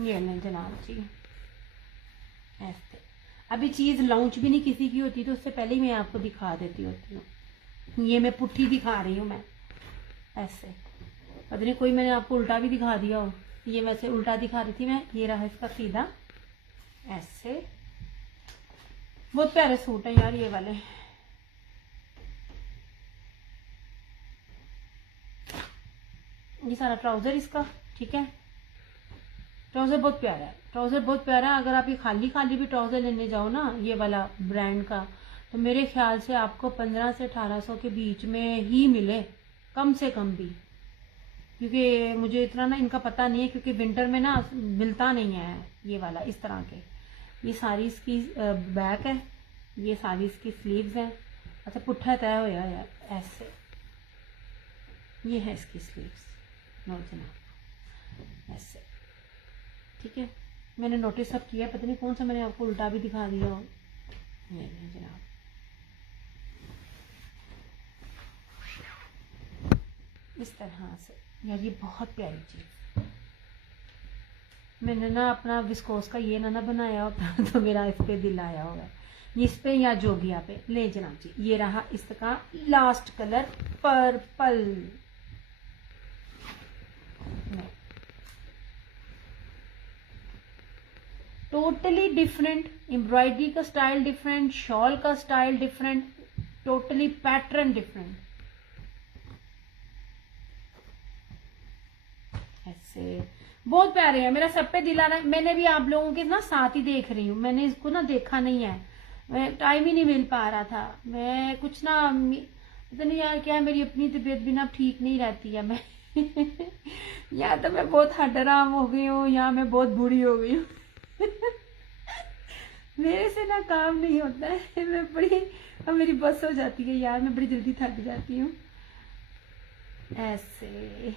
ये लें जनाब जी, ऐसे। अभी चीज़ लॉन्च भी नहीं किसी की होती तो उससे पहले ही मैं आपको दिखा देती होती हूँ। ये मैं पुट्ठी दिखा रही हूँ मैं, ऐसे। पता नहीं कोई मैंने आपको उल्टा भी दिखा दिया हो, ये वैसे उल्टा दिखा रही थी मैं। ये रहा इसका सीधा, ऐसे। बहुत प्यारे सूट है यार ये वाले। ये सारा ट्राउजर इसका, ठीक है। ट्राउजर बहुत प्यारा है, ट्राउजर बहुत प्यारा है। अगर आप ये खाली खाली भी ट्राउजर लेने जाओ ना, ये वाला ब्रांड का, तो मेरे ख्याल से आपको 1500 से 1800 के बीच में ही मिले, कम से कम भी। क्योंकि मुझे इतना ना इनका पता नहीं है, क्योंकि विंटर में ना मिलता नहीं है ये वाला इस तरह के। ये सारी इसकी बैक है, ये सारी इसकी स्लीव्स हैं। अच्छा पुट्ठा तय हो यार, ऐसे। ये है इसकी स्लीव्स, नो जनाब, ऐसे, ठीक है। मैंने नोटिस सब किया, पता नहीं कौन सा मैंने आपको उल्टा भी दिखा दिया हो। ये जनाब, इस तरह से यार, ये बहुत प्यारी चीज। मैंने ना अपना विस्कोस का ये ना बनाया होता तो मेरा इस पे दिल आया होगा, इस पे या जोगिया पे। ले जनाब जी, ये रहा इसका last colour, purple. Totally different, embroidery का स्टाइल डिफरेंट, शॉल का style different, totally pattern different, ऐसे। बहुत प्यारे हैं, मेरा सब पे दिल आ रहा है। मैंने भी आप लोगों के ना साथ ही देख रही हूँ, मैंने इसको ना देखा नहीं है, मैं टाइम ही नहीं मिल पा रहा था। मैं कुछ ना पता नहीं यार क्या, मेरी अपनी तबीयत भी ना ठीक नहीं रहती है। मैं या तो मैं बहुत हडराम हो गई हूँ, या मैं बहुत बूढ़ी हो गई हूँ। मेरे से ना काम नहीं होता है, मैं बड़ी, अब मेरी बस हो जाती है यार, मैं बड़ी जल्दी थक जाती हूँ, ऐसे।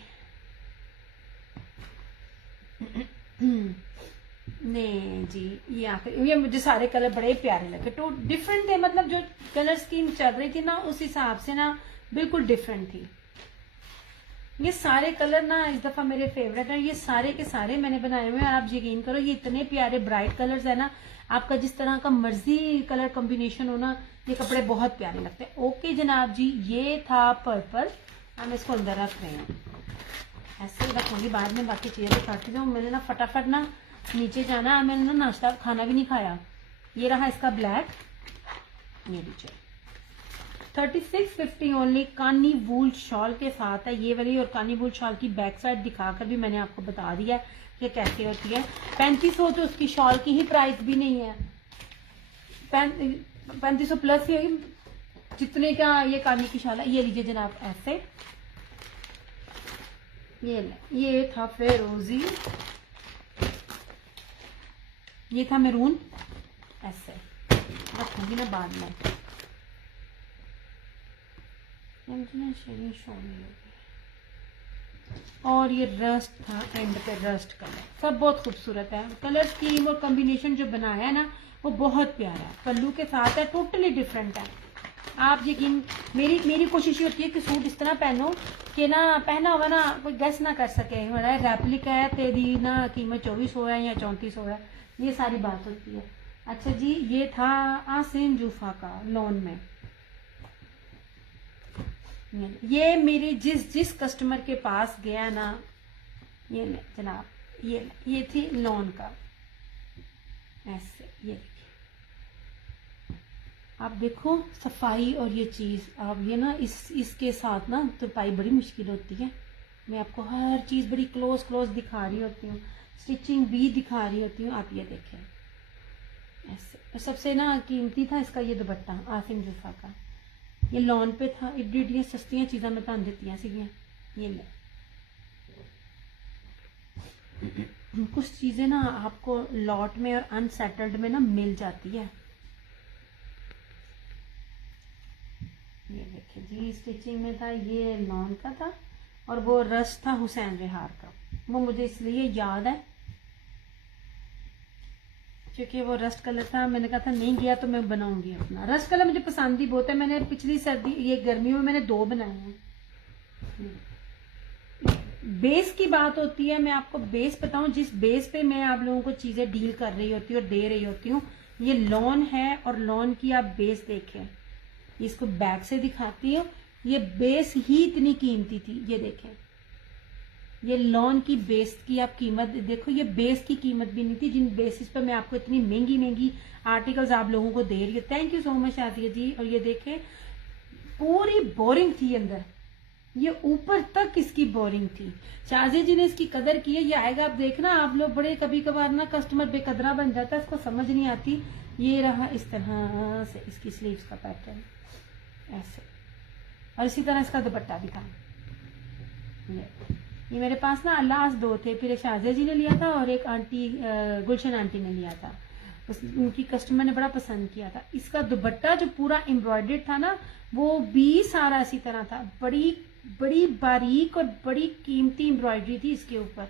नहीं जी, ये आखिर, ये मुझे सारे कलर बड़े प्यारे लगे, तो डिफरेंट थे। मतलब जो कलर स्कीम चल रही थी ना, उस हिसाब से ना बिल्कुल डिफरेंट थी। ये सारे कलर ना इस दफा मेरे फेवरेट हैं, ये सारे के सारे मैंने बनाए हुए हैं। आप यकीन करो, ये इतने प्यारे ब्राइट कलर्स है ना, आपका जिस तरह का मर्जी कलर कॉम्बिनेशन हो ना, ये कपड़े बहुत प्यारे लगते हैं। ओके जनाब जी, ये था पर्पल, हम इसको अंदर रख रहे हैं, ऐसे ही रखूंगी, बाद में बाकी चीजें दिखाती हूँ। मैंने ना फटाफट ना नीचे जाना है, मैंने ना नाश्ता खाना भी नहीं खाया। ये रहा इसका ब्लैक, ये नीचे 3650 ओनली, कानी वूल शॉल के साथ है ये वाली। और कानी वूल शॉल की बैक साइड दिखाकर भी मैंने आपको बता दिया कि कैसी होती है। 3500 तो उसकी शॉल की ही प्राइस भी नहीं है, 3500 प्लस ही होगी जितने का ये कानी की शॉल है। ये लीजिए जनाब, ऐसे। ये था फेरोजी, ये था मैरून, ऐसे रखूंगी ना बाद में, और ये रस्ट था एंड पे, रस्ट कलर, सब बहुत खूबसूरत है। कलर स्कीम और कॉम्बिनेशन जो बनाया है ना, वो बहुत प्यारा है, पल्लू के साथ है, टोटली डिफरेंट है। आप यकीन, मेरी कोशिश होती है कि सूट इस तरह पहनो कि ना पहना हुआ ना कोई गेस ना कर सके, मतलब रेप्लिका है, तेरी ना कीमत 2400 है या 3400 है, ये सारी बात होती है। अच्छा जी, ये था आसिन जूफा का लॉन में। ये मेरी जिस कस्टमर के पास गया ना, ये जनाब, ये थी लॉन का, ऐसे। ये आप देखो सफाई, और ये चीज आप ये ना इसके साथ ना तुरपाई बड़ी मुश्किल होती है। मैं आपको हर चीज बड़ी क्लोज दिखा रही होती हूँ, स्टिचिंग भी दिखा रही होती हूँ। आप ये देखें, ऐसे। सबसे ना कीमती था इसका ये दुपट्टा आसिम जूफा का, ये लॉन पे था। एडियां सस्तियां चीज़ा मैं तुहानू दित्तियां सीगियां, ये ले। कुछ चीज़ें ना आपको लॉट में और अनसेटल्ड में ना मिल जाती है। ये देखिए जी, स्टिचिंग में था, ये लॉन का था, और वो रस्ट था हुसैन रिहार का। वो मुझे इसलिए याद है क्योंकि वो रस्ट कलर था। मैंने कहा था नहीं गया तो मैं बनाऊंगी अपना। रस्ट कलर मुझे पसंद ही बहुत है, मैंने पिछली सर्दी ये गर्मियों में मैंने 2 बनाए हैं। बेस की बात होती है, मैं आपको बेस बताऊं, जिस बेस पे मैं आप लोगों को चीजें डील कर रही होती हूँ और दे रही होती हूँ, ये लॉन है और लॉन की आप बेस देखें, इसको बैक से दिखाती हूँ, ये बेस ही इतनी कीमती थी। ये देखें, ये लॉन की बेस की आप कीमत देखो, ये बेस की कीमत भी नहीं थी जिन बेसिस पर मैं आपको इतनी महंगी महंगी आर्टिकल्स आप लोगों को दे रही हूँ। Thank you so much Shazia ji. और ये देखें, पूरी बोरिंग थी अंदर, ये ऊपर तक इसकी बोरिंग थी। शाजिया जी ने इसकी कदर की है। ये आएगा, आप देखना, आप लोग बड़े कभी कभार ना कस्टमर बेकदरा बन जाता है, इसको समझ नहीं आती। ये रहा इस तरह से इसकी स्लीव्स का पैटर्न ऐसे, और इसी तरह इसका दुपट्टा भी था। ये मेरे पास ना लास्ट 2 थे, फिर एक शाजिया जी ने लिया था और एक आंटी गुलशन आंटी ने लिया था, उनकी कस्टमर ने बड़ा पसंद किया था। इसका दुपट्टा जो पूरा एम्ब्रॉयडर्ड था ना, वो भी सारा इसी तरह था, बड़ी बड़ी बारीक और बड़ी कीमती एम्ब्रॉयडरी थी इसके ऊपर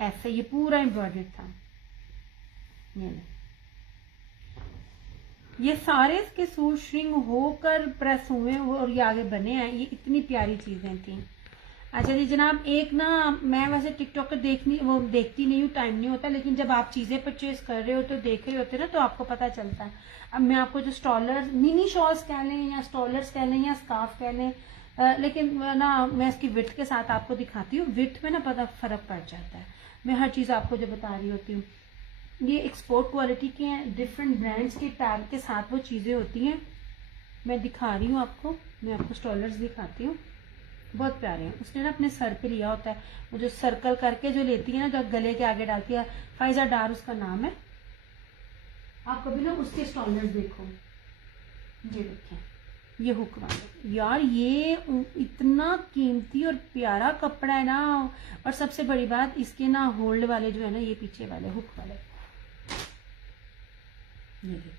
ऐसे, ये पूरा एम्ब्रॉयडर्ड था। ये सारे इसके सूट श्रिंग होकर प्रेस हुए और ये आगे बने हैं। ये इतनी प्यारी चीजें थी। अच्छा जी जनाब, एक ना, मैं वैसे टिकटॉक पर देखती नहीं हूँ, टाइम नहीं होता, लेकिन जब आप चीजें परचेज कर रहे हो तो देख रहे होते ना, तो आपको पता चलता है। अब मैं आपको जो स्टॉलर मिनी शॉल्स कह लें या स्टॉलर्स कह लें या स्कार्फ कह लें, लेकिन ना मैं इसकी विड्थ के साथ आपको दिखाती हूँ, विड्थ में ना पता फर्क पड़ जाता है। मैं हर चीज आपको जो बता रही होती हूँ, ये एक्सपोर्ट क्वालिटी के हैं, डिफरेंट ब्रांड्स के टैग के साथ वो चीजें होती हैं। मैं दिखा रही हूँ आपको, मैं आपको स्टॉलर्स दिखाती हूँ, बहुत प्यारे हैं। उसने ना अपने सर पे लिया होता है, वो जो सर्कल करके जो लेती है ना, जो गले के आगे डालती है, फाइजा डार उसका नाम है। आप कभी ना उसके स्टॉलर्स देखो, ये देखें, ये हुक वाले, यार ये इतना कीमती और प्यारा कपड़ा है ना। और सबसे बड़ी बात, इसके ना होल्ड वाले जो है ना, ये पीछे वाले हुक वाले, ये देखिए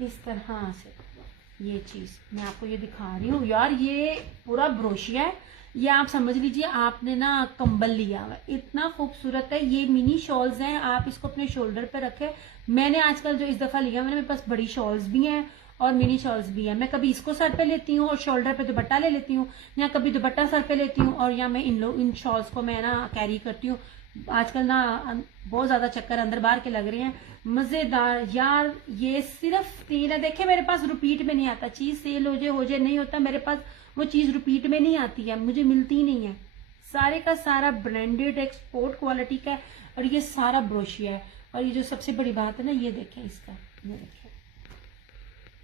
इस तरह से ये चीज मैं आपको ये दिखा रही हूँ। यार ये पूरा ब्रोशिया है, ये आप समझ लीजिए आपने ना कंबल लिया हुआ, इतना खूबसूरत है। ये मिनी शॉल्स हैं, आप इसको अपने शोल्डर पे रखे। मैंने आजकल जो इस दफा लिया, मेरे पास बड़ी शॉल्स भी हैं और मिनी शॉल्स भी हैं। मैं कभी इसको सर पे लेती हूँ और शोल्डर पे दुपट्टा ले लेती हूँ, या कभी दुपट्टा सर पे लेती हूँ और या मैं इन शॉल्स को मैं ना कैरी करती हूँ। आजकल ना बहुत ज्यादा चक्कर अंदर बाहर के लग रहे हैं, मजेदार। यार ये सिर्फ 3 है, देखे मेरे पास रिपीट में नहीं आता, चीज सेल हो जाए नहीं होता, मेरे पास वो चीज रिपीट में नहीं आती है, मुझे मिलती ही नहीं है। सारे का सारा ब्रांडेड एक्सपोर्ट क्वालिटी का है और ये सारा ब्रोशिया है। और ये जो सबसे बड़ी बात है ना, ये देखें इसका, ये देखें,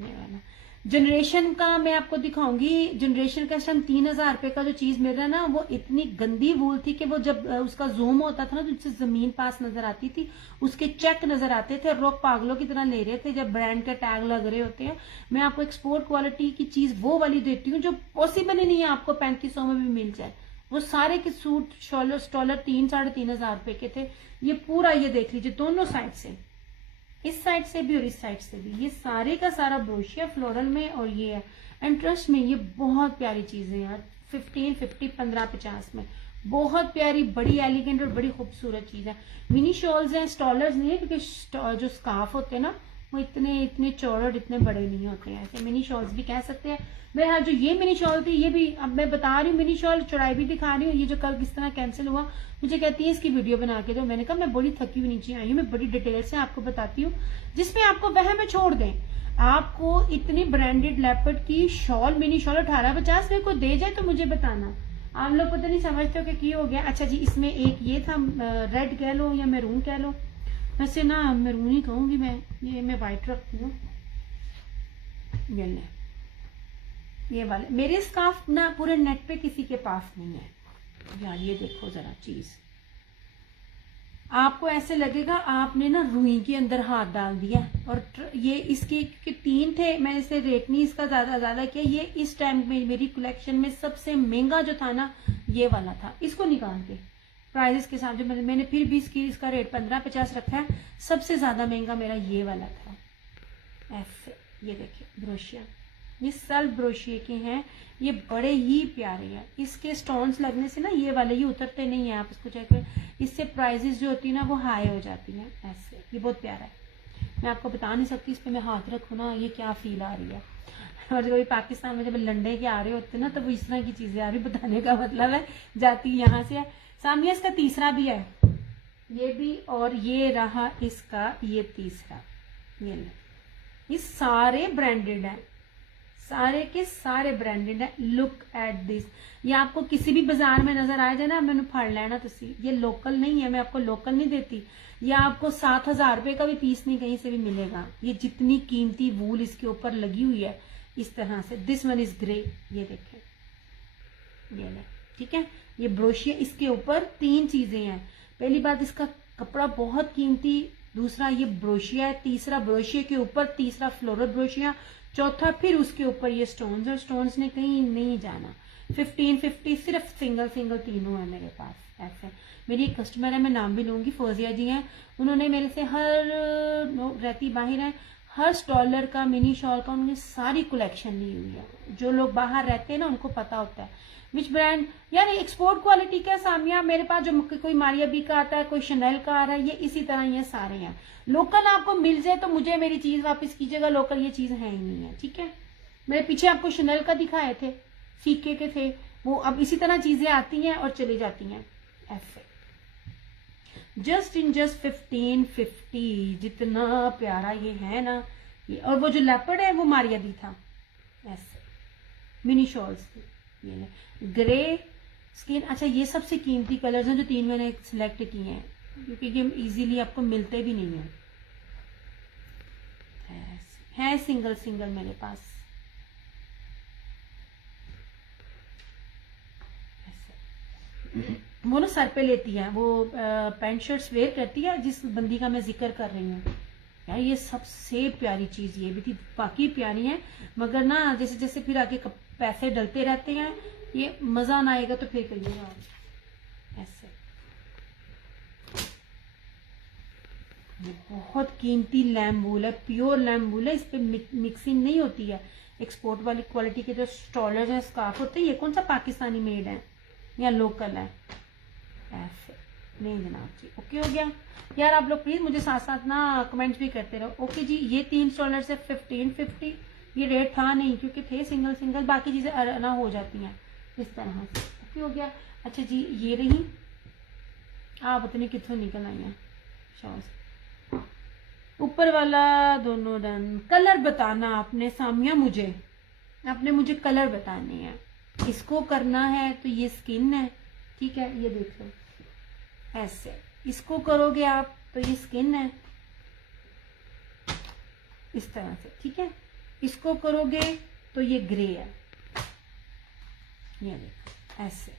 ये वाला जनरेशन का मैं आपको दिखाऊंगी। जनरेशन का इस टाइम 3000 रुपए का जो चीज मिल रहा है ना, वो इतनी गंदी वूल थी कि वो जब उसका जूम होता था ना, तो जिससे जमीन पास नजर आती थी, उसके चेक नजर आते थे और लोग पागलों की तरह ले रहे थे जब ब्रांड के टैग लग रहे होते हैं। मैं आपको एक्सपोर्ट क्वालिटी की चीज वो वाली देती हूँ जो पॉसिबल ही नहीं है आपको 3500 में भी मिल जाए। वो सारे के सूट स्टॉलर 3-3.5 रुपए के थे। ये पूरा ये देख लीजिए, दोनों साइड से, इस साइड से भी और इस साइड से भी, ये सारे का सारा ब्रोशिया फ्लोरल में और ये है। एंड ट्रस्ट में ये बहुत प्यारी चीज है यार, 15, 50, 15, 50 में बहुत प्यारी, बड़ी एलिगेंट और बड़ी खूबसूरत चीज है। मिनी शॉल्स हैं, स्टॉलर्स नहीं है, क्योंकि जो स्कार्फ होते हैं ना, वो इतने चौड़े और इतने बड़े नहीं होते हैं, ऐसे मिनी शॉल्स भी कह सकते हैं। मेरे हाँ, जो ये मिनी शॉल थी, ये भी अब मैं बता रही हूँ, मिनी शॉल चौड़ाई भी दिखा रही हूँ। ये जो कल किस तरह कैंसिल हुआ, मुझे कहती है इसकी वीडियो बना के दो। मैंने कहा मैं बड़ी थकी हुई नीचे आई हूँ, मैं बड़ी डिटेल से आपको बताती हूँ, जिसमें आपको वह में छोड़ दें। आपको इतनी ब्रांडेड लेपर्ड की शॉल, मिनी शॉल 1850 में कोई दे जाए तो मुझे बताना। आप लोग पता नहीं समझते हो कि हो गया। अच्छा जी, इसमें एक ये था, रेड कह लो या मैरून कह लो, वैसे ना मैरून ही कहूंगी मैं, ये मैं व्हाइट रखती हूँ। ये वाले मेरे स्कार्फ ना पूरे नेट पे किसी के पास नहीं है यार। ये देखो जरा चीज, आपको ऐसे लगेगा आपने ना रुई के अंदर हाथ डाल दिया। और ये इसके 3 थे, मैंने इसे रेट नहीं इसका ज्यादा किया। ये इस टाइम में मेरी कलेक्शन में सबसे महंगा जो था ना, ये वाला था। इसको निकाल के प्राइजेस के साथ जो मैंने फिर भी इसका रेट 15-50 रखा है। सबसे ज्यादा महंगा मेरा ये वाला था ऐसे। ये देखिए ब्रोशिया, ये सेल्फ ब्रोशिया के हैं, ये बड़े ही प्यारे हैं। इसके स्टोन्स लगने से ना ये वाले ही उतरते नहीं है, आप इसको चेक करें। इससे प्राइजेस जो होती है ना, वो हाई हो जाती हैं ऐसे। ये बहुत प्यारा है, मैं आपको बता नहीं सकती, इस पे मैं हाथ रखूँ ना, ये क्या फील आ रही है। और जब पाकिस्तान में जब लंडे के आ रहे होते ना तो वो इस तरह की चीजें आ रही, बताने का मतलब है जाती यहाँ से है। सामने इसका तीसरा भी है, ये भी, और ये रहा इसका ये तीसरा। ये ले, ये सारे ब्रांडेड हैं, सारे के सारे ब्रांडेड है। लुक एट दिस, ये आपको किसी भी बाजार में नजर आ जाए ना, मैंने फाड़ लेना तुसी, ये लोकल नहीं है, मैं आपको लोकल नहीं देती। ये आपको 7,000 रुपए का भी पीस नहीं कहीं से भी मिलेगा। ये जितनी कीमती वूल इसके ऊपर लगी हुई है इस तरह से। दिस वन इज ग्रे, ये देखें, ये ले, ठीक है। ये ब्रोशिया, इसके ऊपर 3 चीजें हैं। पहली बात, इसका कपड़ा बहुत कीमती, दूसरा ये ब्रोशिया है, तीसरा ब्रोशिया के ऊपर तीसरा फ्लोरल ब्रोशिया, चौथा फिर उसके ऊपर ये स्टोन्स, और स्टोन्स ने कहीं नहीं जाना। 1550 सिर्फ सिंगल सिंगल तीनों है मेरे पास। ऐसे मेरी एक कस्टमर है, मैं नाम भी लूंगी, फौजिया जी हैं, उन्होंने मेरे से रहती बाहर है, हर स्टॉलर का, मिनी शॉल का उन्होंने सारी कलेक्शन ली हुई है। जो लोग बाहर रहते हैं ना उनको पता होता है विच ब्रांड, यार एक्सपोर्ट क्वालिटी का सामिया मेरे पास जो कोई मारिया बी का आता है, कोई शनेल का आ रहा है, ये इसी तरह ये सारे हैं। लोकल आपको मिल जाए तो मुझे मेरी चीज वापस कीजिएगा, लोकल ये चीज है ही नहीं है, ठीक है। मेरे पीछे आपको शनेल का दिखाए थे, सीके के थे वो, अब इसी तरह चीजें आती हैं और चली जाती हैं ऐसे। जस्ट 1550, जितना प्यारा ये है ना ये। और वो जो लेपर्ड है वो मारिया दी था ऐसे, मिनी शॉल्स थी। ये ग्रे स्किन, अच्छा ये सबसे कीमती कलर्स हैं जो 3 मैंने सिलेक्ट किए हैं, क्योंकि ये इजीली आपको मिलते भी नहीं है सिंगल सिंगल मेरे पास ऐसे। वो ना सर पे लेती है, वो पैंट शर्ट्स वेयर करती है, जिस बंदी का मैं जिक्र कर रही हूँ यार। ये सबसे प्यारी चीज ये भी थी, बाकी प्यारी है, मगर ना जैसे जैसे फिर आगे पैसे डलते रहते हैं, ये मजा ना आएगा तो फिर करिएगा ऐसे। ये बहुत कीमती लैम्ब वूल है, प्योर लैम्ब वूल है, इस पे मिक्सिंग नहीं होती है। एक्सपोर्ट वाली क्वालिटी के जो स्टॉलर्स हैं, स्कार्फ होते हैं, ये कौन सा पाकिस्तानी मेड है या लोकल है ऐसे। नहीं जनाब जी, ओके हो गया यार। आप लोग प्लीज मुझे साथ साथ ना कमेंट्स भी करते रहो। ओके जी, ये 3 स्टॉलर से 1550, ये रेट था नहीं क्योंकि थे सिंगल सिंगल, बाकी चीजें ना हो जाती हैं इस तरह से। ओके हो गया। अच्छा जी, ये रही, आप पता कितों निकल आई हैं शॉर्ट्स। ऊपर वाला दोनों डन। कलर बताना आपने सामिया, आपने मुझे कलर बताने हैं। इसको करना है तो ये स्किन है, ठीक है, ये देख लो ऐसे। इसको करोगे आप तो ये स्किन है इस तरह से, ठीक है। इसको करोगे तो ये ग्रे है, ये देखो ऐसे।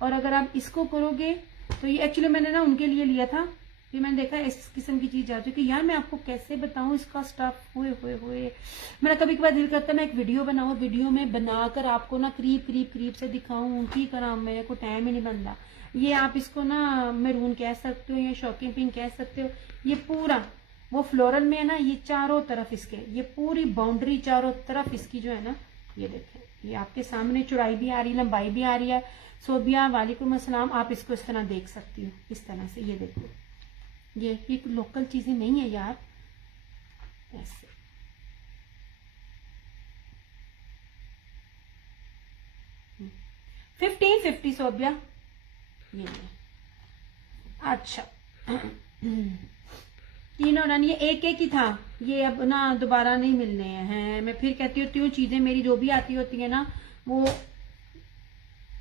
और अगर आप इसको करोगे तो ये एक्चुअली मैंने ना उनके लिए लिया था, फिर मैंने देखा इस किस्म की चीज जाती है कि यार मैं आपको कैसे बताऊं इसका स्टफ। हुए मेरा कभी कभार दिल करता है मैं एक वीडियो बनाऊं, वीडियो में बनाकर आपको ना करीब से दिखाऊं, की करा, मेरे को टाइम ही नहीं बनता। ये आप इसको ना मैरून कह सकते हो या शॉकिंग पिंक कह सकते हो। ये पूरा वो फ्लोरल में है ना, ये चारों तरफ इसके, ये पूरी बाउंड्री चारों तरफ इसकी जो है ना, ये देखें, ये आपके सामने चौड़ाई भी आ रही, लंबाई भी आ रही है। सोबिया वालेकुम अस्सलाम, आप इसको इस तरह देख सकती हो इस तरह से। ये देखो, ये लोकल चीजें नहीं है यार ऐसे। $1550 सोबिया, ये अच्छा। तीनों रन, ये एक ही था, ये अब ना दोबारा नहीं मिलने हैं। मैं फिर कहती होती हूँ चीजें मेरी जो भी आती होती है ना वो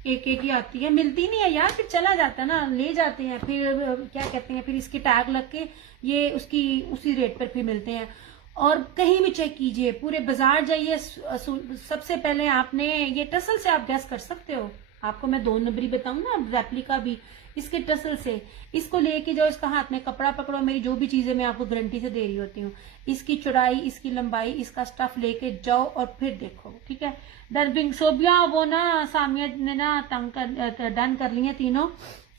एक ही आती है, मिलती नहीं है यार, फिर चला जाता है ना, ले जाते हैं फिर क्या कहते हैं, फिर इसके टैग लग के ये उसकी उसी रेट पर फिर मिलते हैं। और कहीं भी चेक कीजिए, पूरे बाजार जाइए, सबसे पहले आपने ये टसल से आप गैस कर सकते हो। आपको मैं 2 नंबरी बताऊं ना, रेप्लिका भी इसके टसल से, इसको लेके जाओ, इसका हाथ में कपड़ा पकड़ो, मेरी जो भी चीजें मैं आपको गारंटी से दे रही होती हूँ, इसकी चौड़ाई, इसकी लंबाई, इसका स्टफ लेके जाओ और फिर देखो, ठीक है। डन सोबिया, वो ना सामिया ने ना डन कर ली है तीनों।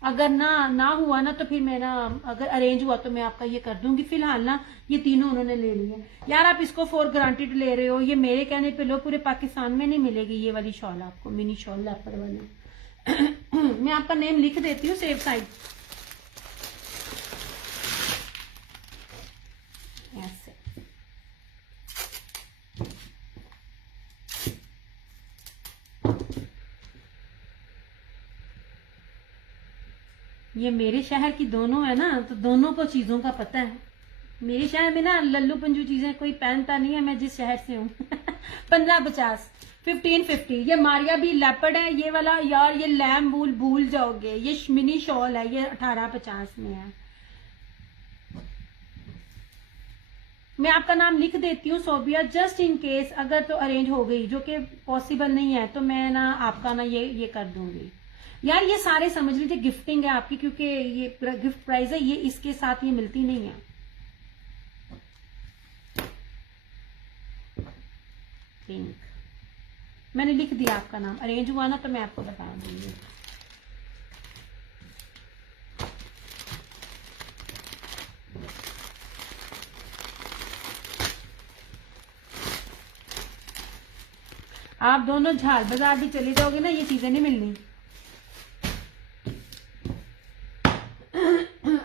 अगर ना हुआ ना तो फिर मैं ना, अगर अरेंज हुआ तो मैं आपका ये कर दूंगी। फिलहाल ना ये तीनों उन्होंने ले ली है यार। आप इसको फॉर ग्रांटेड ले रहे हो, ये मेरे कहने पे लो, पूरे पाकिस्तान में नहीं मिलेगी ये वाली शॉल आपको, मिनी शॉल लेपर्ड वाली। मैं आपका नेम लिख देती हूँ सेफ साइड ऐसे। ये मेरे शहर की दोनों है ना, तो दोनों को चीजों का पता है। मेरे शहर में ना लल्लू पंजू चीजें कोई पहनता नहीं है, मैं जिस शहर से हूँ। 1550, 1550। ये मारिया भी लेपर्ड है ये वाला, यार ये लैम वूल भूल जाओगे। ये मिनी शॉल है, ये 1850 में है। मैं आपका नाम लिख देती हूँ सोबिया, जस्ट इन केस अगर तो अरेंज हो गई, जो कि पॉसिबल नहीं है, तो मैं ना आपका ना ये कर दूंगी। यार ये सारे समझ लीजिए गिफ्टिंग है आपकी, क्योंकि ये गिफ्ट प्राइस है, ये इसके साथ ये मिलती नहीं है। पिंक, मैंने लिख दिया आपका नाम, अरेंज हुआ ना तो मैं आपको बता दूंगी। आप दोनों झाल बाजार भी चले जाओगे ना, ये चीजें नहीं मिलनी।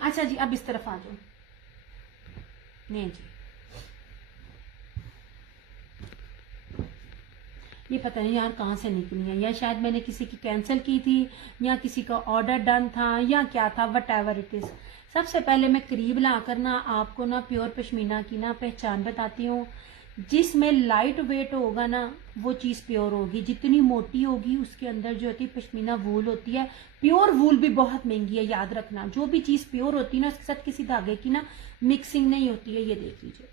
अच्छा जी, अब इस तरफ आ जाओ। नहीं जी, ये पता नहीं यार कहाँ से निकली है, या शायद मैंने किसी की कैंसिल की थी, या किसी का ऑर्डर डन था, या क्या था, वट एवर इट इज। सबसे पहले मैं करीब लाकर ना आपको ना प्योर पश्मीना की ना पहचान बताती हूँ। जिसमें लाइट वेट होगा ना वो चीज प्योर होगी, जितनी मोटी होगी उसके अंदर जो होती है पश्मीना वूल होती है। प्योर वूल भी बहुत महंगी है, याद रखना। जो भी चीज प्योर होती है ना उसके साथ किसी धागे की ना मिक्सिंग नहीं होती है। ये देख लीजिए,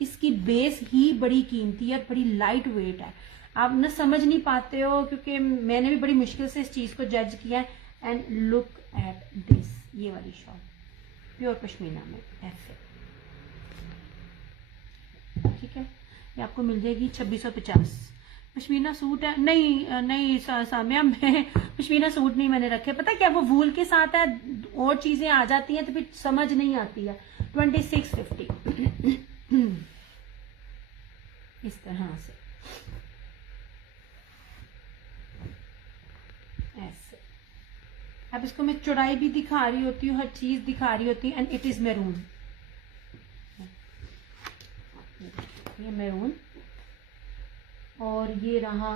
इसकी बेस ही बड़ी कीमती है, बड़ी लाइट वेट है। आप न समझ नहीं पाते हो, क्योंकि मैंने भी बड़ी मुश्किल से इस चीज को जज किया है। एंड लुक एट दिस, ये वाली शॉल प्योर पश्मीना में ऐसे, ठीक है। ये आपको मिल जाएगी 2650। पश्मीना सूट है, नहीं नहीं सामिया, मैं पश्मीना सूट नहीं मैंने रखे। पता क्या, वो वूल के साथ है, और चीजें आ जाती हैं तो फिर समझ नहीं आती है। 2650 इस तरह से ऐसे। अब इसको मैं चौड़ाई भी दिखा रही होती हूँ, हर चीज दिखा रही होती है। एंड इट इज मैरून, ये मैरून, और ये रहा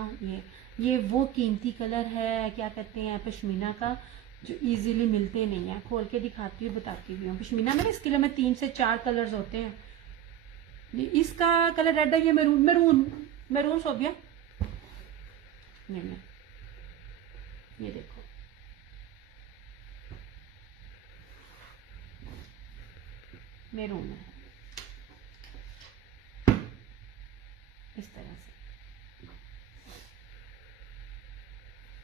ये वो कीमती कलर है, क्या कहते हैं, पश्मीना का, जो इजीली मिलते नहीं है। खोल के दिखाती हूँ, बताती भी हूँ। पश्मीना में इस किलो में 3 से 4 कलर्स होते हैं। इसका कलर रेड है, ये मैरून, मैरून मैरून सोबिया, ये देखो, मैरून है इस तरह से।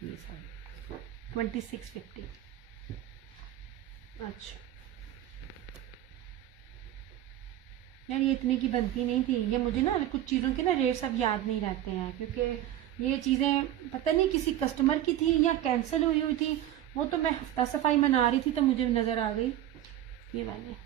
ये सारी 2650। अच्छा यार, ये इतने की बनती नहीं थी। ये मुझे ना कुछ चीज़ों के ना रेट सब याद नहीं रहते हैं, क्योंकि ये चीज़ें पता नहीं किसी कस्टमर की थी या कैंसिल हुई थी। वो तो मैं हफ्ता सफाई मना रही थी तो मुझे नज़र आ गई ये वाले।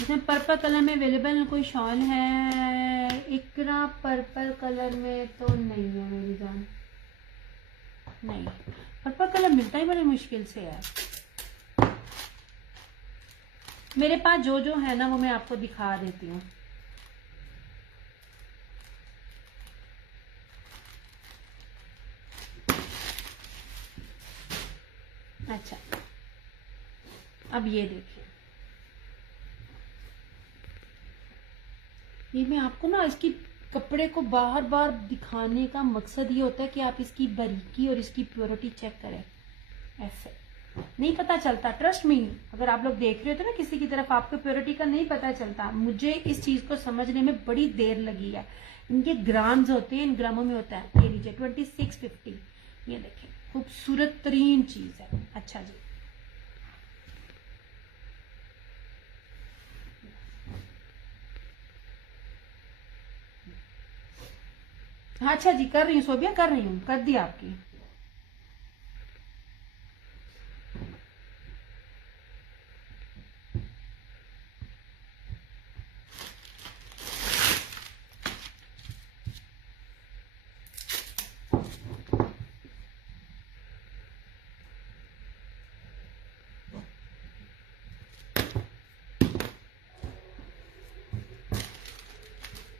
इसमें पर्पल कलर में अवेलेबल कोई शॉल है इकरा? पर्पल कलर में तो नहीं है मेरी जान, नहीं। पर्पल कलर मिलता ही बड़ी मुश्किल से है। मेरे पास जो जो है ना वो मैं आपको दिखा देती हूँ। अच्छा, अब ये देखिए, ये मैं आपको ना इसकी कपड़े को बार बार दिखाने का मकसद ये होता है कि आप इसकी बारीकी और इसकी प्योरिटी चेक करें। ऐसे नहीं पता चलता, ट्रस्ट मी। अगर आप लोग देख रहे हो तो ना किसी की तरफ, आपको प्योरिटी का नहीं पता चलता। मुझे इस चीज को समझने में बड़ी देर लगी है। इनके ग्राम्स होते हैं, इन ग्रामों में होता है। ये लीजिए 2650, ये देखें, खूबसूरत तरीन चीज है। अच्छा जी, अच्छा जी, कर रही हूँ सोबिया, कर रही हूँ, कर दी आपकी।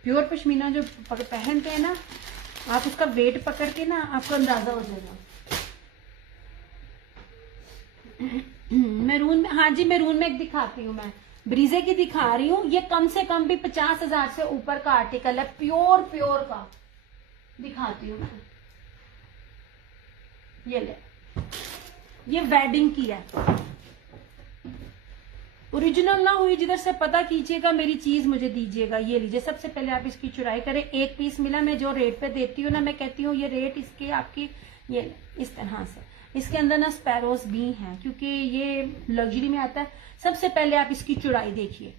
प्योर पश्मीना जो पहनते हैं ना, आप उसका वेट पकड़ के ना आपको अंदाजा हो जाएगा। मैरून में, हाँ जी मैरून में एक दिखाती हूँ, मैं ब्रीजे की दिखा रही हूँ। ये कम से कम भी 50,000 से ऊपर का आर्टिकल है, प्योर का दिखाती हूँ मैं। ये ले, ये वेडिंग की है, ओरिजिनल ना हुई जिधर से पता कीजिएगा, मेरी चीज मुझे दीजिएगा। ये लीजिए, सबसे पहले आप इसकी चुराई करें। एक पीस मिला, मैं जो रेट पे देती हूँ ना, मैं कहती हूँ ये रेट इसके आपकी, ये इस तरह से। इसके अंदर ना स्पैरोस भी हैं, क्योंकि ये लग्जरी में आता है। सबसे पहले आप इसकी चुराई देखिए,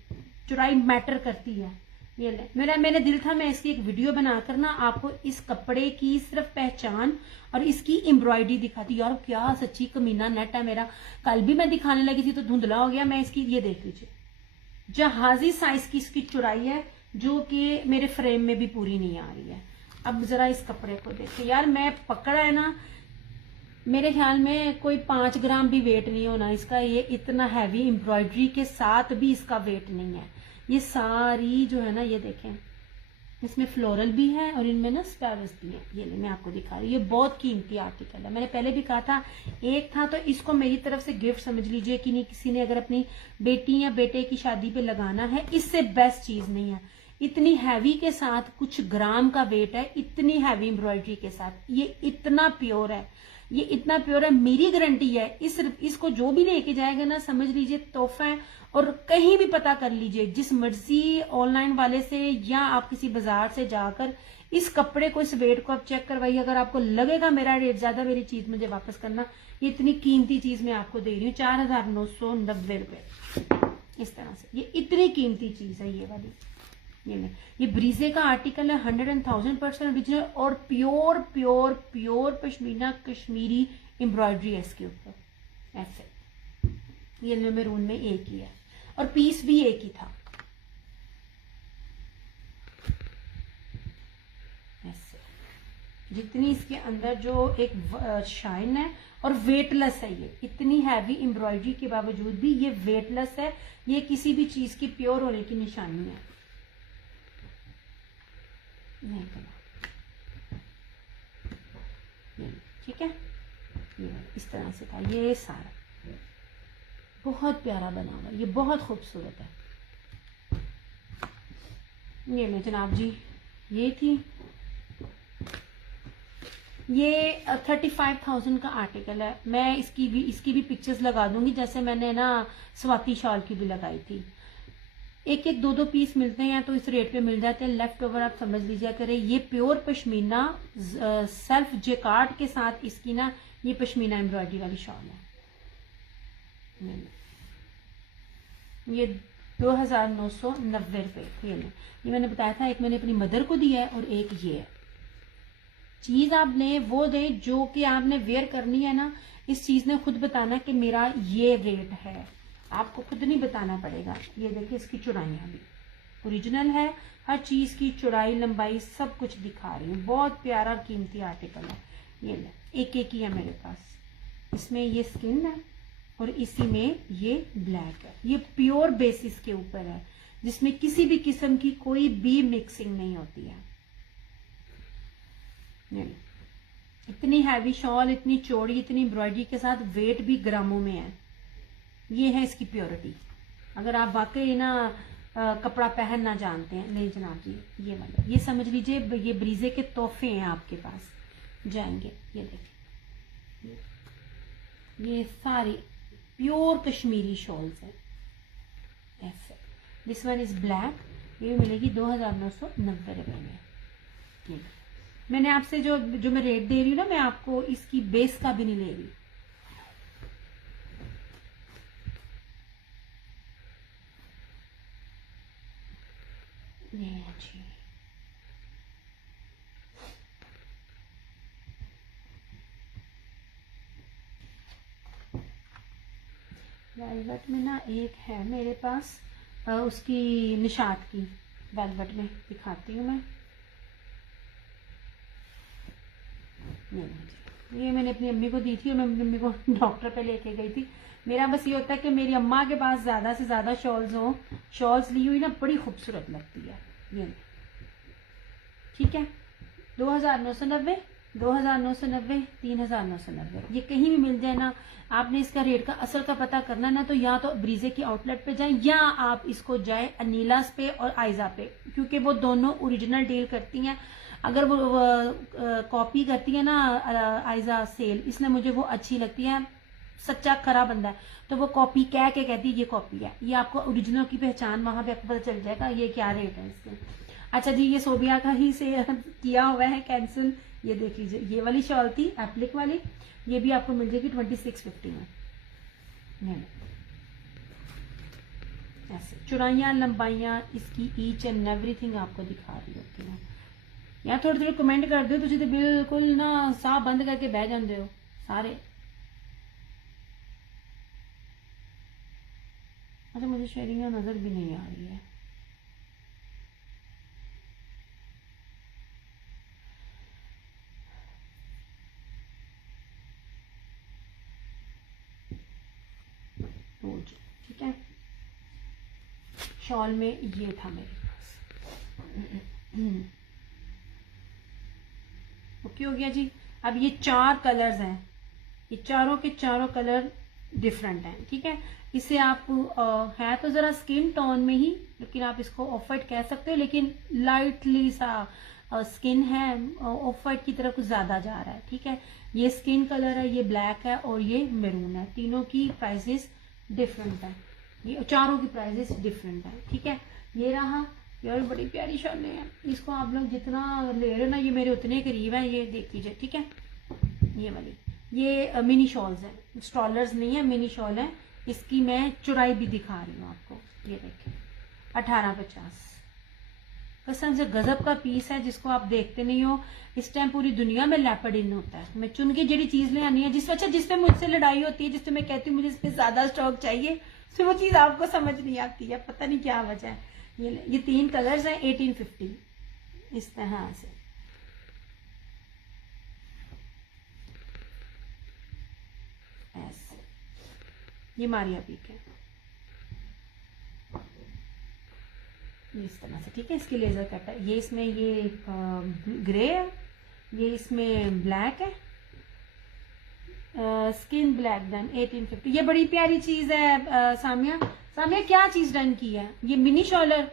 चुराई मैटर करती है। ये ले, मैंने दिल था मैं इसकी एक वीडियो बनाकर ना आपको इस कपड़े की सिर्फ पहचान और इसकी एम्ब्रॉयडरी दिखाती। यार क्या सच्ची कमीना नेट है मेरा। कल भी मैं दिखाने लगी थी तो धुंधला हो गया। मैं इसकी, ये देख लीजिए, जहाजी साइज की इसकी चुराई है, जो कि मेरे फ्रेम में भी पूरी नहीं आ रही है। अब जरा इस कपड़े को देखिए यार, मैं पकड़ा है ना, मेरे ख्याल में कोई 5 ग्राम भी वेट नहीं होना इसका। ये इतना हैवी एम्ब्रॉयडरी के साथ भी इसका वेट नहीं है। ये सारी जो है ना, ये देखें, इसमें फ्लोरल भी है और इनमें ना स्पैरस भी है। ये मैं आपको दिखा रही हूँ, ये बहुत कीमती आर्टिकल है। मैंने पहले भी कहा था, एक था तो इसको मेरी तरफ से गिफ्ट समझ लीजिए कि नहीं, किसी ने अगर अपनी बेटी या बेटे की शादी पे लगाना है, इससे बेस्ट चीज नहीं है। इतनी हैवी के साथ, कुछ ग्राम का वेट है, इतनी हैवी एम्ब्रॉयडरी के साथ, ये इतना प्योर है, ये इतना प्योर है, मेरी गारंटी है। इसको जो भी लेके जाएगा ना, समझ लीजिए तोहफा है। और कहीं भी पता कर लीजिए, जिस मर्जी ऑनलाइन वाले से या आप किसी बाजार से जाकर इस कपड़े को, इस वेट को आप चेक करवाइए। अगर आपको लगेगा मेरा रेट ज्यादा, मेरी चीज मुझे वापस करना। ये इतनी कीमती चीज मैं आपको दे रही हूँ, 4,990 रुपए इस तरह से। ये इतनी कीमती चीज है ये वाली। ये ब्रीजे का आर्टिकल है, 100% ओरिजिनल और प्योर पश्मीना कश्मीरी एम्ब्रॉयडरी है इसके ऊपर। ऐसे ये मैरून में एक ही है और पीस भी एक ही था। ऐसे जितनी इसके अंदर जो एक शाइन है और वेटलेस है, ये इतनी हैवी एम्ब्रॉयडरी के बावजूद भी ये वेटलेस है। ये किसी भी चीज की प्योर होने की निशानी है। नहीं करना, ठीक है। ये इस तरह से था, ये सारा बहुत प्यारा बना हुआ, ये बहुत खूबसूरत है। ये ले जनाब जी, ये थी, ये 35,000 का आर्टिकल है। मैं इसकी भी पिक्चर्स लगा दूंगी, जैसे मैंने ना स्वाति शॉल की भी लगाई थी। एक 2 पीस मिलते हैं तो इस रेट पे मिल जाते हैं। लेफ्ट ओवर आप समझ लीजिए करें। ये प्योर पश्मीना सेल्फ जेकार्ड के साथ इसकी ना, ये पश्मीना एम्ब्रॉयडरी वाली शॉल है। ये 2,990 रुपए। ये मैंने बताया था, एक मैंने अपनी मदर को दिया है और एक ये है। चीज आपने वो दे जो कि आपने वेयर करनी है ना, इस चीज ने खुद बताना कि मेरा ये रेट है, आपको खुद नहीं बताना पड़ेगा। ये देखिए, इसकी चौड़ाइयाँ भी ओरिजिनल है, हर चीज की चौड़ाई लंबाई सब कुछ दिखा रही हूँ। बहुत प्यारा कीमती आर्टिकल है। ये ले, एक ही है मेरे पास। इसमें ये स्किन है और इसी में ये ब्लैक है। ये प्योर बेसिस के ऊपर है, जिसमें किसी भी किस्म की कोई भी मिक्सिंग नहीं होती है। इतनी हैवी शॉल, इतनी चौड़ी, इतनी एम्ब्रॉयडरी के साथ, वेट भी ग्रामों में है। ये है इसकी प्योरिटी। अगर आप वाकई ना कपड़ा पहनना जानते हैं, नहीं जनाब जी, ये वाला, ये समझ लीजिए ये ब्रीजे के तोहफे हैं आपके पास जाएंगे। ये देखिए, ये सारी प्योर कश्मीरी शॉल्स है। ऐसे दिस वन इज ब्लैक, ये मिलेगी 2,990 रुपए में। मैंने आपसे जो मैं रेट दे रही हूँ ना, मैं आपको इसकी बेस का भी नहीं ले रही। जी, वेलवेट में ना एक है मेरे पास, उसकी निशात की वेलवेट में दिखाती हूँ मैं। ये मैंने अपनी अम्मी को दी थी और मैं अपनी अम्मी को डॉक्टर पे लेके गई थी। मेरा बस ये होता है कि मेरी अम्मा के पास ज्यादा से ज्यादा शॉल्स हो। शॉल्स ली हुई ना बड़ी खूबसूरत लगती है। ये ठीक है, 2,990, 2,990, 3,990, ये कहीं भी मिल जाए ना। आपने इसका रेट का असल का पता करना ना, तो या तो ब्रीजे की आउटलेट पे जाएं या आप इसको जाएं अनीलास पे और आयजा पे, क्योंकि वो दोनों ओरिजिनल डील करती हैं। अगर वो कॉपी करती है ना आयजा सेल, इसलिए मुझे वो अच्छी लगती है। सच्चा खरा बंदा है तो वो कॉपी कह के कहती है ये कॉपी है, ये आपको ओरिजिनल की पहचान वहां पे आपको पता चल जाएगा ये क्या रेट है इसके। अच्छा जी, ये सोबिया का ही से किया हुआ है कैंसिल। ये देख लीजिए, ये वाली शॉल थी एप्लिक वाली, ये भी आपको मिल जाएगी 2650 में। ऐसे चौड़ाइयाँ लंबाइयाँ इसकी ईच एंड एवरीथिंग आपको दिखा रही होती है। यार थोड़े थोड़े कमेंट कर दो, तुझे तो बिल्कुल ना साह बंद करके बह जाते हो सारे। अच्छा, मुझे शेयरिंग नजर भी नहीं आ रही है। ठीक है, शॉल में ये था मेरे पास। ओके हो गया जी। अब ये 4 कलर्स हैं, ये चारों के चारों कलर डिफरेंट हैं। ठीक है, इसे आप है तो जरा स्किन टोन में ही, लेकिन आप इसको ऑफ वाइट कह सकते हो, लेकिन लाइटली सा स्किन है, ऑफ वाइट की तरफ कुछ ज्यादा जा रहा है। ठीक है, ये स्किन कलर है, ये ब्लैक है और ये मैरून है। तीनों की प्राइसेस डिफरेंट है, ये चारों की प्राइसेस डिफरेंट है। ठीक है, ये रहा यार, बड़ी प्यारी शॉलें हैं। इसको आप लोग जितना ले रहे हो ना, ये मेरे उतने करीब है, ये देख लीजिए। ठीक है, ये वाली ये मिनी शॉल्स हैं, स्टॉलर्स नहीं है, मिनी शॉल है। इसकी मैं चौड़ाई भी दिखा रही हूँ आपको, ये देखें 1850। कसम से गजब का पीस है, जिसको आप देखते नहीं हो। इस टाइम पूरी दुनिया में लेपर्ड इन होता है। मैं चुन के जड़ी चीज ले आनी है, जिसपे मुझसे लड़ाई होती है, जिसपे मैं कहती हूँ मुझे इस पे ज्यादा स्टॉक चाहिए, तो वो चीज आपको समझ नहीं आती है, पता नहीं क्या वजह है। ये 3 कलर्स हैं 1850 इस तरह से। ऐसे ये मारिया पीक है, इस तरह से। ठीक है, इसकी लेजर कट है। ये इसमें ये ग्रे है, ये इसमें ब्लैक है, स्किन ब्लैक डन 1850। ये बड़ी प्यारी चीज है। सामिया क्या चीज डन की है? ये मिनी शॉलर।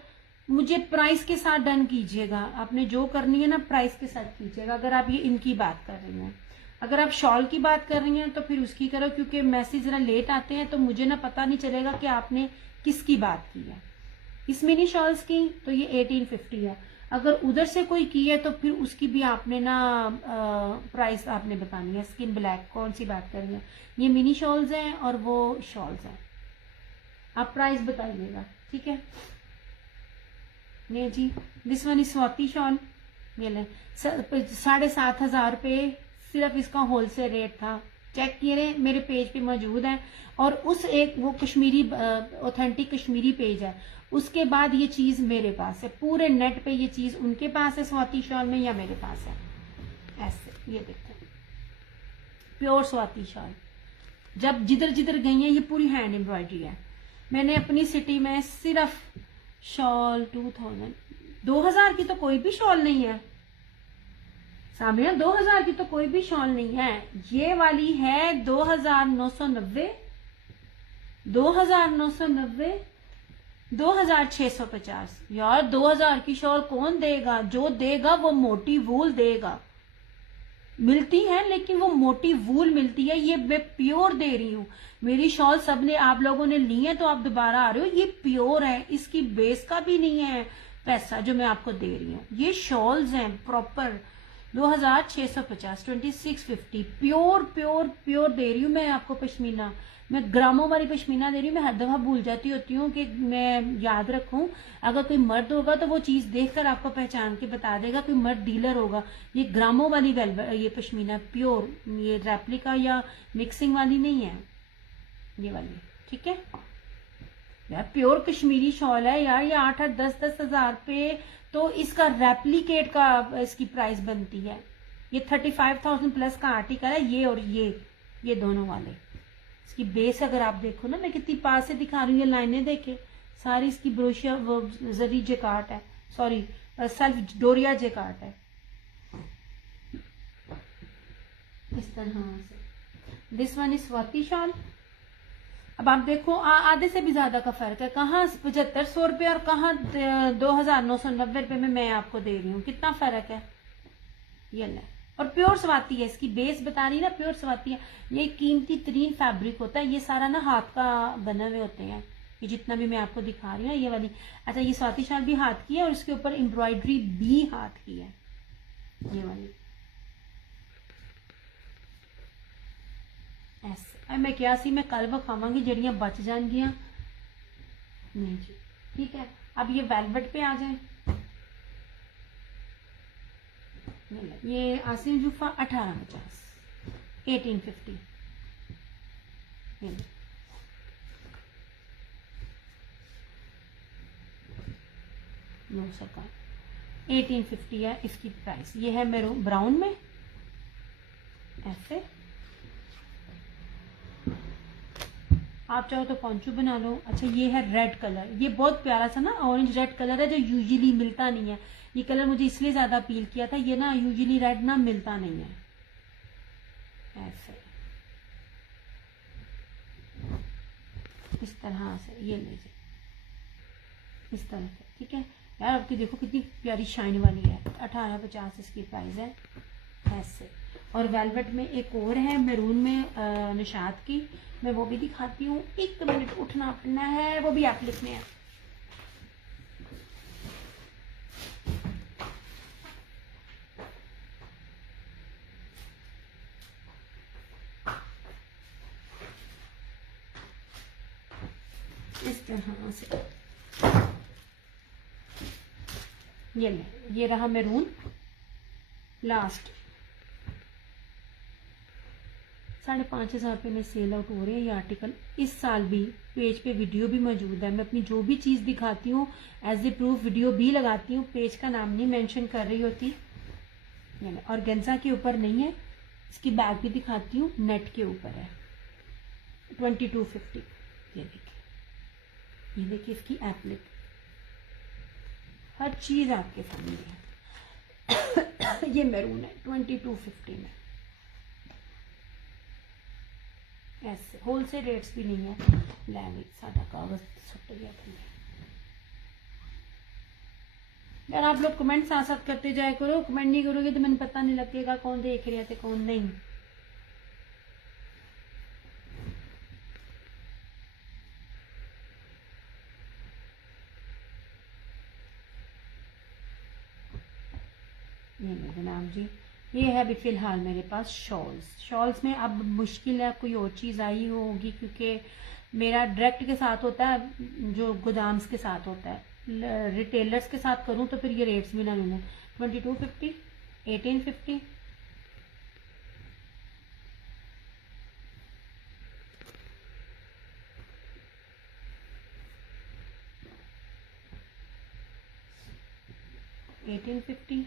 मुझे प्राइस के साथ डन कीजिएगा, आपने जो करनी है ना प्राइस के साथ कीजिएगा। अगर आप ये इनकी बात कर रही हैं, अगर आप शॉल की बात कर रही हैं तो फिर उसकी करो, क्योंकि मैसेज जरा लेट आते हैं तो मुझे ना पता नहीं चलेगा कि आपने किसकी बात की है। इस मिनी शॉल्स की तो ये 1850 है। अगर उधर से कोई की है तो फिर उसकी भी आपने ना प्राइस आपने बतानी है। स्किन ब्लैक कौन सी बात कर रही है? ये मिनी शॉल्स हैं और वो शॉल्स हैं, आप प्राइस बताइएगा। ठीक है, ये जी this one is Swati shawl, ये ले 7,500 रुपये सिर्फ इसका होलसेल रेट था। चेक किए रहे, मेरे पेज पे मौजूद है। और उस एक वो कश्मीरी ऑथेंटिक कश्मीरी पेज है, उसके बाद ये चीज मेरे पास है। पूरे नेट पे ये चीज उनके पास है स्वाति शॉल में, या मेरे पास है। ऐसे ये देखते हैं, प्योर स्वाति शॉल। जब जिधर जिधर गई है ये पूरी हैंड एम्ब्रॉयडरी है। मैंने अपनी सिटी में सिर्फ शॉल 2000 की तो कोई भी शॉल नहीं है सामिया, 2000 की तो कोई भी शॉल नहीं है। ये वाली है 2990, 2990, 2650। यार 2000 की शॉल कौन देगा? जो देगा वो मोटी वूल देगा। मिलती है लेकिन वो मोटी वूल मिलती है, ये मैं प्योर दे रही हूँ। मेरी शॉल सबने आप लोगों ने ली है तो आप दोबारा आ रहे हो। ये प्योर है, इसकी बेस का भी नहीं है पैसा जो मैं आपको दे रही हूँ। ये शॉल्स हैं प्रॉपर 2650, 2650 प्योर प्योर प्योर दे रही हूँ मैं आपको पश्मीना। मैं ग्रामों वाली पश्मीना दे रही हूँ। मैं हर दफा भूल जाती होती हूँ कि मैं याद रखूं। अगर कोई मर्द होगा तो वो चीज देखकर आपको पहचान के बता देगा, कोई मर्द डीलर होगा। ये ग्रामों वाली ये पश्मीना प्योर, ये रेप्लिका या मिक्सिंग वाली नहीं है ये वाली। ठीक है यार, प्योर कश्मीरी शॉल है यार। ये 8-8, 10-10 हजार रुपये तो इसका रेप्लिकेट का इसकी प्राइस बनती है। ये 35,000 प्लस का आर्टिकल है, ये और ये दोनों वाले। इसकी बेस अगर आप देखो ना, मैं कितनी पास से दिखा रही हूँ, ये लाइनें देखे सारी। इसकी ब्रोशिया वो जरी जकाट है, सॉरी सेल्फ डोरिया जेकार्ड है, इस तरह से। This one is Swati shawl. अब आप देखो आधे से भी ज्यादा का फर्क है, कहाँ 7500 रुपये और कहाँ 2990 रुपये में मैं आपको दे रही हूँ, कितना फर्क है। ये ले, और प्योर स्वाति है, इसकी बेस बता रही ना प्योर स्वाति है। ये कीमती तरीन फैब्रिक होता है, ये सारा ना हाथ का बने हुए होते हैं, ये जितना भी मैं आपको दिखा रही हूँ ये वाली। अच्छा, ये स्वाति शाल भी हाथ की है और इसके ऊपर एम्ब्रॉयडरी भी हाथ की है, ये वाली ऐसे। मैं क्या सी मैं कल विखावांगी जड़ियाँ बच जाएंगियां नहीं जी, ठीक है। अब ये वेलवेट पे आ जाए, ये आसिम जूफा 1850 1850, नो सरकार 1850 है इसकी प्राइस। ये है मेरे ब्राउन में ऐसे, आप चाहो तो पॉन्चू बना लो। अच्छा, ये है रेड कलर, ये बहुत प्यारा सा ना ऑरेंज रेड कलर है जो यूजुअली मिलता नहीं है। ये कलर मुझे इसलिए ज्यादा अपील किया था, ये ना यूजुअली रेड ना मिलता नहीं है ऐसे, इस तरह से। ये लीजिए इस तरह से, ठीक है यार। आपकी देखो कितनी प्यारी शाइन वाली है, 1850 इसकी प्राइस है ऐसे। और वेलवेट में एक और है मैरून में निशात की, मैं वो भी दिखाती हूँ। 1 मिनट उठना पड़ना है, वो भी आप लिखने हैं। इस तरह से ये ले, ये रहा मैरून लास्ट, 5,500 रुपये में सेल आउट हो रहे हैं ये आर्टिकल। इस साल भी पेज पे वीडियो भी मौजूद है, मैं अपनी जो भी चीज़ दिखाती हूँ एज ए प्रूफ वीडियो भी लगाती हूँ, पेज का नाम नहीं मेंशन कर रही होती। और गेंजा के ऊपर नहीं है, इसकी बैग भी दिखाती हूँ, नेट के ऊपर है 2250। ये देखिए इसकी एप्लिक, हर चीज़ आपके सामने है। ये मैरून है 2250 में ऐसे, होलसेल रेट्स भी नहीं है। लैंग्वेज सादा कागज छुट गया था यार। आप लोग कमेंट साथ साथ करते जाया करो, कमेंट नहीं करोगे तो मैंने पता नहीं लगेगा कौन देख रहे थे कौन नहीं। ये जनाब जी, ये है अभी फिलहाल मेरे पास शॉल्स में। अब मुश्किल है कोई और चीज़ आई होगी, क्योंकि मेरा डायरेक्ट के साथ होता है, जो गोदाम्स के साथ होता है। रिटेलर्स के साथ करूं तो फिर ये रेट्स भी ना मिले। 2250, 1850, $1850,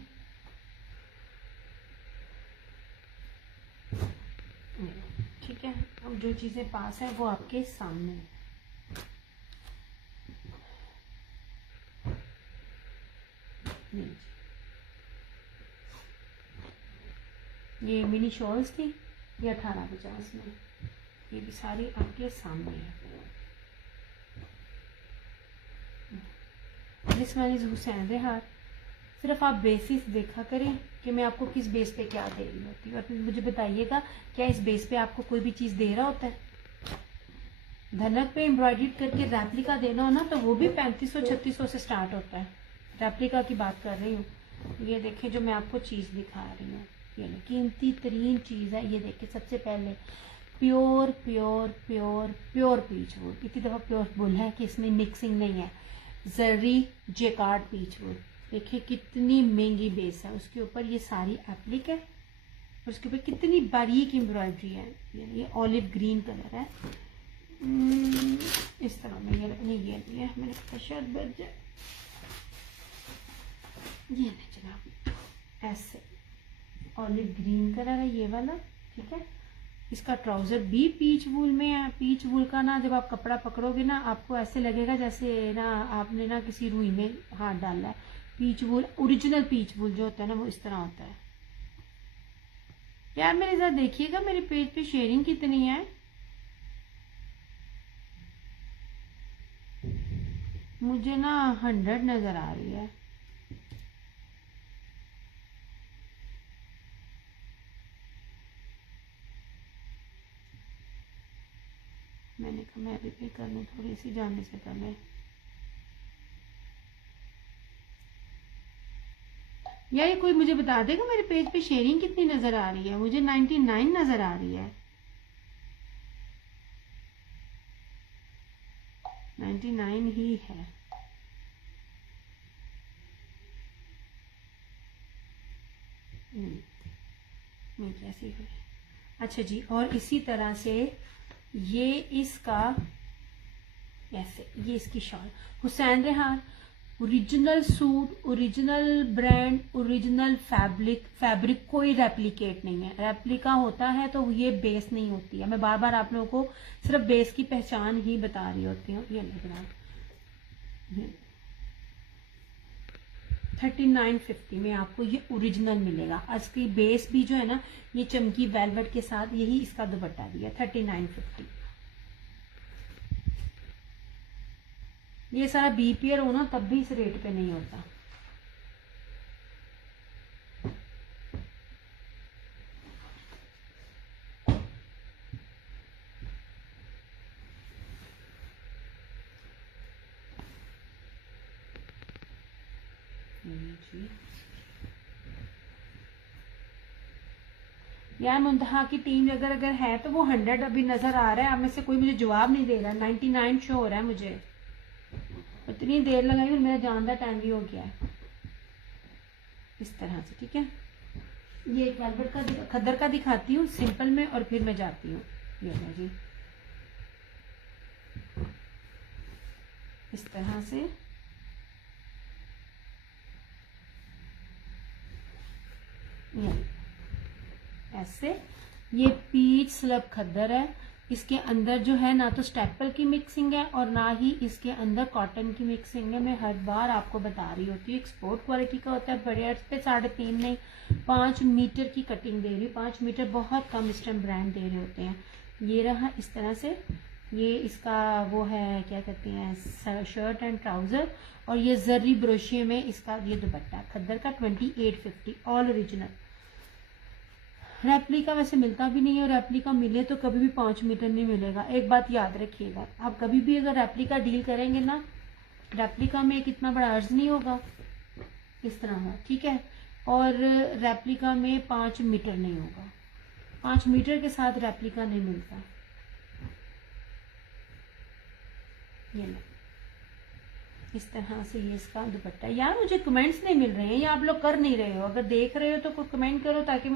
ठीक है। अब जो चीज़ें पास है वो आपके सामने है। ये मिनी शॉल्स थी, ये 1850 में, ये भी सारी आपके सामने है। दिस वन इज हुसैन रेहार। सिर्फ आप बेसिस देखा करें कि मैं आपको किस बेस पे क्या दे रही होती हूँ, और फिर मुझे बताइएगा क्या इस बेस पे आपको कोई भी चीज़ दे रहा होता है। धनक पे एम्ब्रॉयडरी करके रेप्लिका देना हो ना, तो वो भी 3500-3600 से स्टार्ट होता है। रेप्लिका की बात कर रही हूँ। ये देखें जो मैं आपको चीज़ दिखा रही हूँ, ये कीमती तरीन चीज़ है। ये देखिए सबसे पहले pure pure pure pure peach wood. इतनी दफ़ा प्योर बुल है कि इसमें मिक्सिंग नहीं है। जरी जेकार्ड पीच वुड, देखिए कितनी महंगी बेस है, उसके ऊपर ये सारी एप्लिक है और उसके ऊपर कितनी बारीक एम्ब्रॉयडरी है। ये ऑलिव ग्रीन कलर है, इस तरह में। ये नहीं, ये नहीं है, मैंने कहा शायद बच जाए। ये नहीं जनाब, ऐसे ऑलिव ग्रीन कलर है ये वाला, ठीक है। इसका ट्राउजर भी पीच वूल में है। पीच वूल का ना जब आप कपड़ा पकड़ोगे ना, आपको ऐसे लगेगा जैसे ना आपने ना किसी रुई में हाथ डाला है। पीच वूल, ओरिजिनल पीच वूल जो होता है ना वो इस तरह होता है। यार मेरे साथ देखिएगा मेरे पेज पे शेयरिंग कितनी है। मुझे ना 100 नजर आ रही है। मैंने कहा मैं भी कर लूँ थोड़ी सी जाने से पहले। या ये कोई मुझे बता देगा मेरे पेज पे शेयरिंग कितनी नजर आ रही है। मुझे 99 नजर आ रही है। 99 ही है। नहीं कैसी हुई। अच्छा जी, और इसी तरह से ये इसका ऐसे, ये इसकी shawl Hussain Rehan, original suit, original brand, original fabric कोई रेप्लिकेट नहीं है। रेप्लिका होता है तो ये बेस नहीं होती है। मैं बार बार आप लोगों को सिर्फ बेस की पहचान ही बता रही होती हूँ। ये लग रहा है 3950 में आपको ये ओरिजिनल मिलेगा। इसकी बेस भी जो है ना ये चमकी वेलवेट के साथ, यही इसका दुपट्टा भी है। 3950। ये सारा बीपीएल हो ना तब भी इस रेट पे नहीं होता। यार मुंतहा की टीम अगर है तो वो 100 अभी नजर आ रहा है। आप में से कोई मुझे जवाब नहीं दे रहा। 99 शो हो रहा है मुझे। इतनी देर लगाई और मेरा जान का टाइम भी हो गया है। इस तरह से ठीक है। ये वेलवेट का खद्दर का दिखाती हूँ सिंपल में और फिर मैं जाती हूँ। ये लो जी, इस तरह से ये ऐसे। ये पीच स्लब खद्दर है। इसके अंदर जो है ना तो स्टेपल की मिक्सिंग है और ना ही इसके अंदर कॉटन की मिक्सिंग है। मैं हर बार आपको बता रही होती हूँ एक्सपोर्ट क्वालिटी का होता है। बड़े अर्थ पे 3.5 नहीं 5 मीटर की कटिंग दे रही हूँ। 5 मीटर बहुत कम इस टाइम ब्रांड दे रहे होते हैं। ये रहा इस तरह से। ये इसका वो है क्या कहते हैं शर्ट एंड ट्राउजर, और ये जर्री ब्रोशिये में इसका ये दुपट्टा खद्दर का 2850 ऑल ओरिजिनल। रेप्लिका वैसे मिलता भी नहीं है, और रेप्लिका मिले तो कभी भी 5 मीटर नहीं मिलेगा। एक बात याद रखिएगा, आप कभी भी अगर रेप्लिका डील करेंगे ना, रेप्लिका में एक इतना बड़ा अर्ज नहीं होगा इस तरह का, ठीक है। और रेप्लिका में 5 मीटर नहीं होगा। 5 मीटर के साथ रेप्लिका नहीं मिलता। ये लो इस तरह से ये इसका दुपट्टा। यार मुझे कमेंट्स नहीं मिल रहे हैं या आप लोग कर नहीं रहे हो। अगर देख रहे हो तो कोई कमेंट करो ताकि